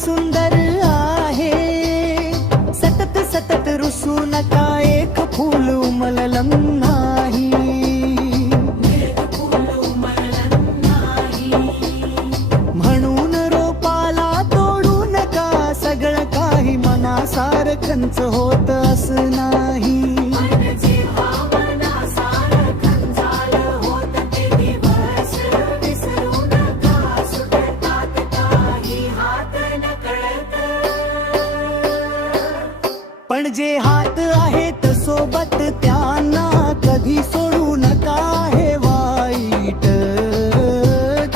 सुंदर आहे, सतत सतत रुसू नका, एक फूल उमललं नाही. म्हणून रोपाला तोडू नका, सगळं काही मनासारखंच होत असं नाही. पण जे हात आहेत सोबत त्यांना कधी सोडू नका, हे वाईट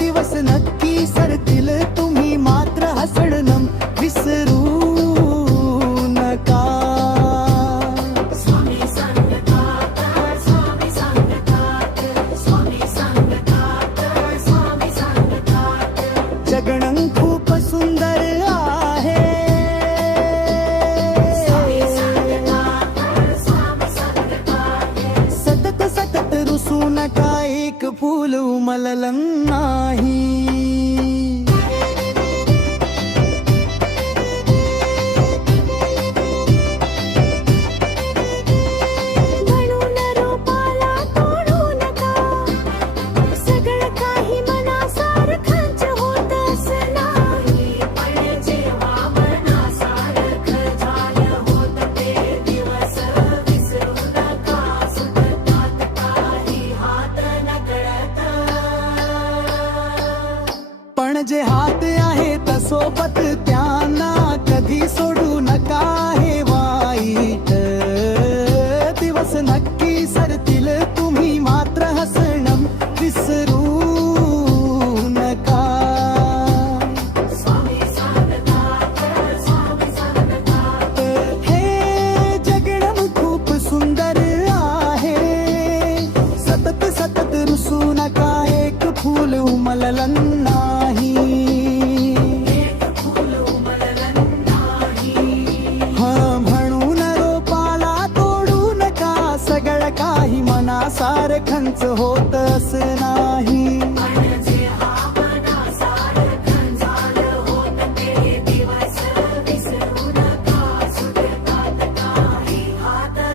दिवस नक्की सरतील, तुम्ही मात्र हसणं विसरू नका. स्वामी सांगतात, स्वामी सांगतात, स्वामी सांगतात, स्वामी सांगतात. जगणं खूप सुंदर आहे, रुसू नका, एक फूल उमललं नाही. म्हणून रोपाला तोडू नका, सगळं काही मनासारखंच होत असं नाही. पण जेव्हा मनासारखं झालं होतं ते दिवस विसरू नका, सुटतात काही हात नकळत. पण जे हात आहेत सोबत त्यांना कधी सोडू नका, हे वाईट दिवस नक्की सरतील, तुम्ही मात्र हसणं विसरू नका. स्वामी सांगतात, स्वामी सांगतात. हे जगणं खूप सुंदर आहे, सतत सतत रुसू नका, एक फूल उमललं नाही. म्हणून रोपाला तोडू नका, सगळं काही मनासारखंच होत असं नाही.